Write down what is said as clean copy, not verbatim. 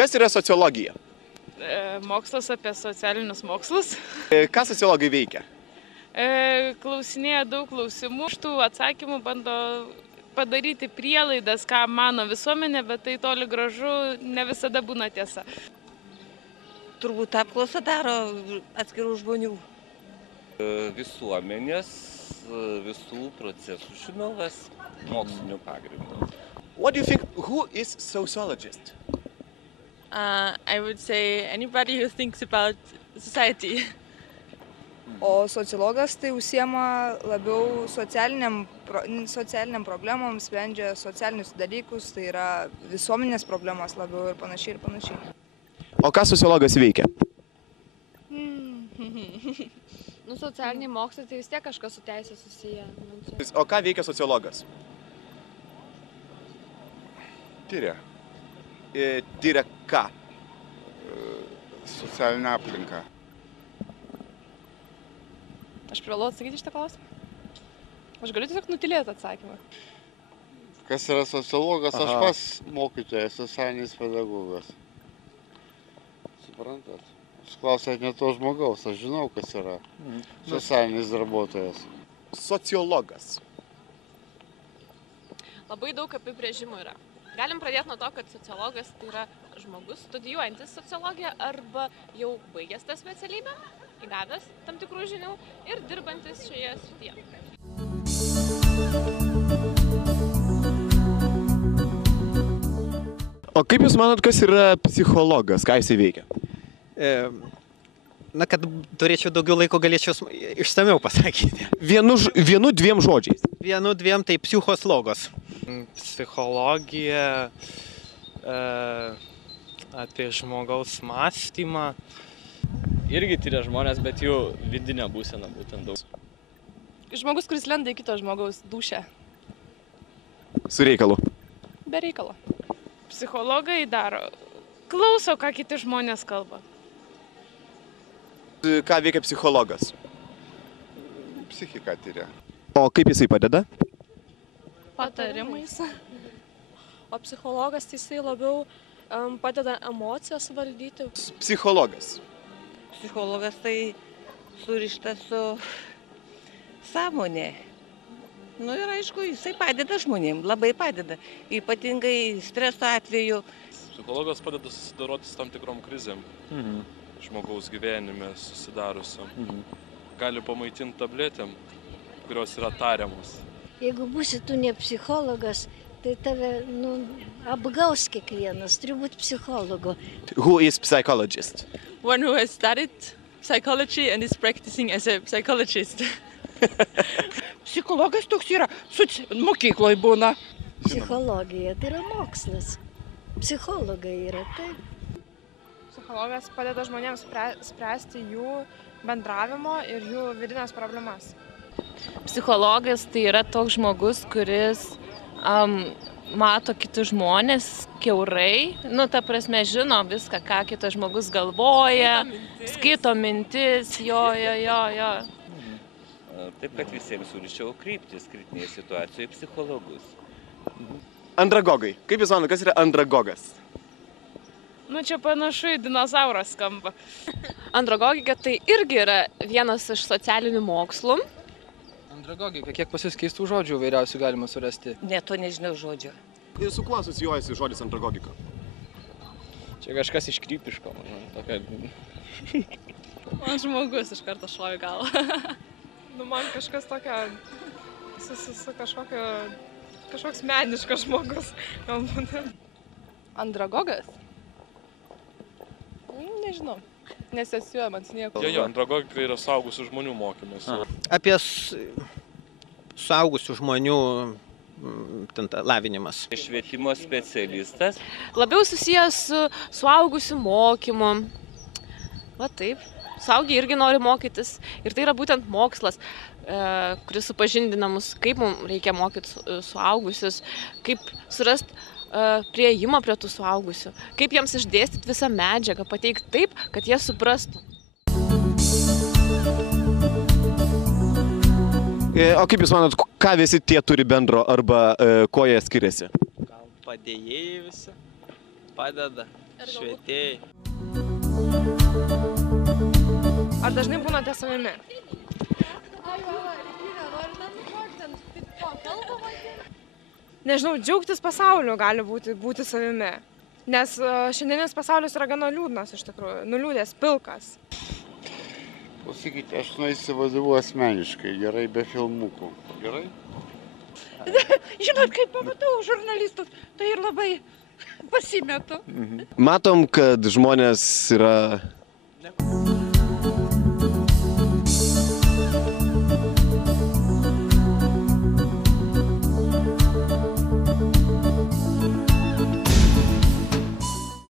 Kas yra sociologija? Mokslas apie socialinius mokslus. Ką sociologai veikia? Klausinėja daug klausimų. Iš tų atsakymų bando padaryti prielaidas, ką mano visuomenė, bet tai toli gražu ne visada būna tiesa. Turbūt apklausą daro atskirų žmonių. Visuomenės, visų procesų žinovas mokslinių pagrindų. What do you think, who is sociologist? I would say anybody who thinks about society. O sociologas tai užsiema labiau socialiniam problemom, sprendžia socialinius dalykus, tai yra visuomenės problemas labiau ir panašiai ir panašiai. O ką sociologas veikia? Socialiniai mokslai tai vis tiek kažkas su teisė susiję. O ką veikia sociologas? Tyria. Tyria ką? Socialinę aplinką. Aš privalau atsakyti šitą klausimą? Aš galiu tiesiog nutilėti atsakymą. Kas yra sociologas? Aš pats mokytojas, socialinis pedagogas. Suprantat? Aš klausėt ne to žmogaus, aš žinau, kas yra socialinis darbuotojas. Sociologas. Labai daug apibrėžimų yra. Galim pradėti nuo to, kad sociologas tai yra žmogus studijuojantis sociologiją arba jau baigęs tą specialybę, įgavęs tam tikrų žinių ir dirbantis šioje srityje. O kaip Jūs manot, kas yra psichologas? Ką jis veikia? Na, kad turėčiau daugiau laiko, galėčiau išsamiau pasakyti. Vienu, dviem žodžiais. Vienu, dviem tai psichoslogos. Psichologija apie žmogaus mąstymą. Irgi tyria žmonės, bet jų vidinė būsena būtent daug. Žmogus, kuris lenda į kito žmogaus dūšią. Su reikalu. Be reikalo. Psichologai daro. Klauso, ką kiti žmonės kalba. Ką veikia psichologas? Psichiką tyria. O kaip jisai padeda? Patarimais. O psichologas tai jisai labiau padeda emocijas valdyti. Psichologas. Psichologas tai surištas su sąmonė. Nu ir aišku, jisai padeda žmonėms, labai padeda. Ypatingai streso atveju. Psichologas padeda susidoroti su tam tikrom krizėm. Žmogaus gyvenime susidariusiam. Gali pamaitinti tabletėm, kurios yra tariamos. Jeigu būsi tu ne psichologas, tai tave apgaus kiekvienas, turi būti psichologu. Who is psychologist? One who has studied psychology and is practicing as a psychologist. Psichologas toks yra, mokykloje būna. Psichologija tai yra mokslas. Psichologai yra taip. Psichologas padeda žmonėms spręsti jų bendravimo ir jų vidinės problemas. Psichologas tai yra toks žmogus, kuris mato kitus žmonės kiaurai. Ta prasme, žino viską, ką kitas žmogus galvoja, skaito mintis, jo. Taip, kad visiems siūlyčiau kreiptis kritinėje situacijoje psichologus. Andragogai. Kaip Jūs manot, kas yra andragogas? Čia panašu į dinozaurą skamba. Andragogika tai irgi yra vienas iš socialinių mokslų. Andragogika, kiek pas Jūs keistų žodžių vairiausių galima surasti? Ne, to nežinau žodžio. Su kuo asocijuojasi žodis andragogika? Čia kažkas iš krypiško, tokia. Man žmogus iš karto šovė galvą. Man kažkas tokia, kažkoks meniškas žmogus. Andragogas? Nežinau, nesesiuoja man nieko. Jo, andragogika yra suaugusių žmonių mokymas. Apie suaugusių žmonių lavinimas. Švietimo specialistas. Labiau susijęs su suaugusių mokymu. Va taip, suaugiai irgi nori mokytis. Ir tai yra būtent mokslas, kuris supažindina mus, kaip mums reikia mokyti suaugusius, kaip surasti prieėjimą prie tų suaugusių, kaip jiems išdėstyti visą medžiagą, pateikti taip, kad jie suprastų. O kaip Jūs manot, ką visi tie turi bendro arba ko jie skiriasi? Gal padėjėjai visi padeda. Švietėjai. Ar dažnai būnate savimi? Nežinau, džiaugtis pasauliu gali būti savimi. Nes šiandienis pasaulis yra gana liūdnas iš tikrųjų, nuliūdęs, pilkas. Pasakyti, aš neįsivaizduoju asmeniškai, gerai be filmukų. Gerai? Žinot, kai pamatau žurnalistus, tai ir labai pasimetu. Matom, kad žmonės yra